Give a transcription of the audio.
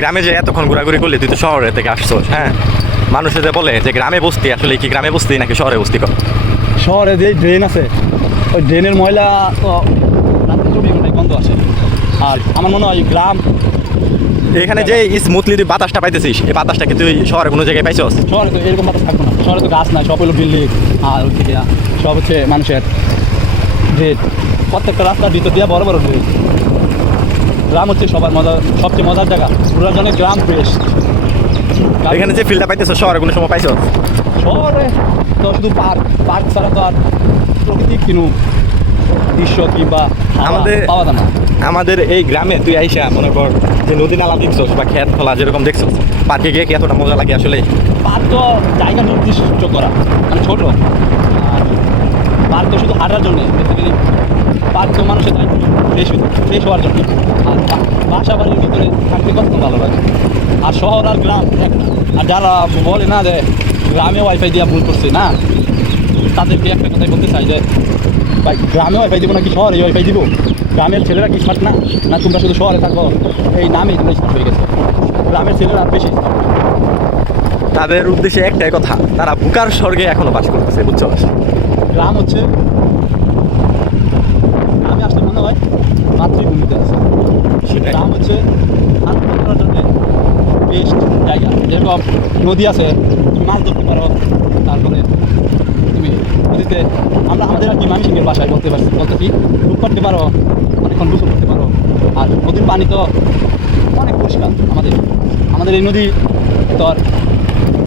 গ্রামে যে এতক্ষণ ঘোরাঘুরি করলে তুই তো শহরে থেকে আসছো হ্যাঁ? মানুষে যে বলে যে গ্রামে বসতি আসলে কি গ্রামে বসতি নাকি শহরে বসতি কর? শহরে যে ড্রেন আছে ওই ড্রেনের ময়লা বন্ধ আছে। আর আমার মনে হয় গ্রাম এখানে যে স্মুথলি তুই বাতাসটা পাইতেছিস এই বাতাসটা কি তুই শহরে কোনো জায়গায় পাইছস? শহরে তো এরকম বাতাস থাকতো না। শহরে তো গাছ নাই সব হলো বিল্ডিং আর সব হচ্ছে মানুষের ড্রেন প্রত্যেকটা রাস্তার ভিতর দিয়ে বড় বড় ড্রেন গ্রাম হচ্ছে সবার মজা সবচেয়ে মজার জায়গা। পুরো জন্য গ্রাম বেস্ট এখানে যে ফিল্ডটা পাইতেছ শহরে কোনো সময় পাইছো? শহরে তো শুধু পার্ক পার্ক ছাড়া তো আর প্রকৃতি কিনু দৃশ্য কিংবা আমাদের- পাওয়া যায় না। আমাদের এই গ্রামে তুই আইসা মনে কর যে নদী নালা দেখছস বা খেত খোলা যেরকম দেখছস পার্কে গিয়ে কি এতটা মজা লাগে আসলে? পার্ক তো জায়গা নির্দিষ্ট করা মানে ছোট। আর পার্ক তো শুধু হাঁটার জন্য তো মানুষের যায় ফ্রেশ ফ্রেশ হওয়ার জন্য। আর বাসা বাড়ির ভিতরে থাকতে কত ভালো লাগে। আর শহর আর গ্রাম এক। আর যারা বলে না যে গ্রামে ওয়াইফাই দিয়া ভুল করছে না। তাদেরকে একটা কথাই বলতে চাই যে ভাই গ্রামে ওয়াইফাই দিব নাকি শহরে ওয়াইফাই দিব? গ্রামের ছেলেরা কি স্মার্ট না? না তোমরা শুধু শহরে থাকব এই নামেই তোমরা স্মার্ট হয়ে গেছে। গ্রামের ছেলেরা আর বেশি তাদের উদ্দেশ্যে একটাই কথা তারা বুকার স্বর্গে এখনও বাস করতেছে বুঝছস গ্রাম হচ্ছে আমি আসলে মনে হয় মাতৃভূমিতে আছে সেটাই হচ্ছে আত্মহত্যা করার জন্য বেস্ট নদী আছে তুমি মাছ ধরতে পারো, তারপরে তুমি নদীতে আমরা আমাদের আর কি মামিসিংহের বাসায় বলতে পারছি, বলতেছি ডুব করতে পারো, অনেকক্ষণ গোসল করতে পারো। আর নদীর পানি তো অনেক পরিষ্কার আমাদের। আমাদের এই নদী তো আর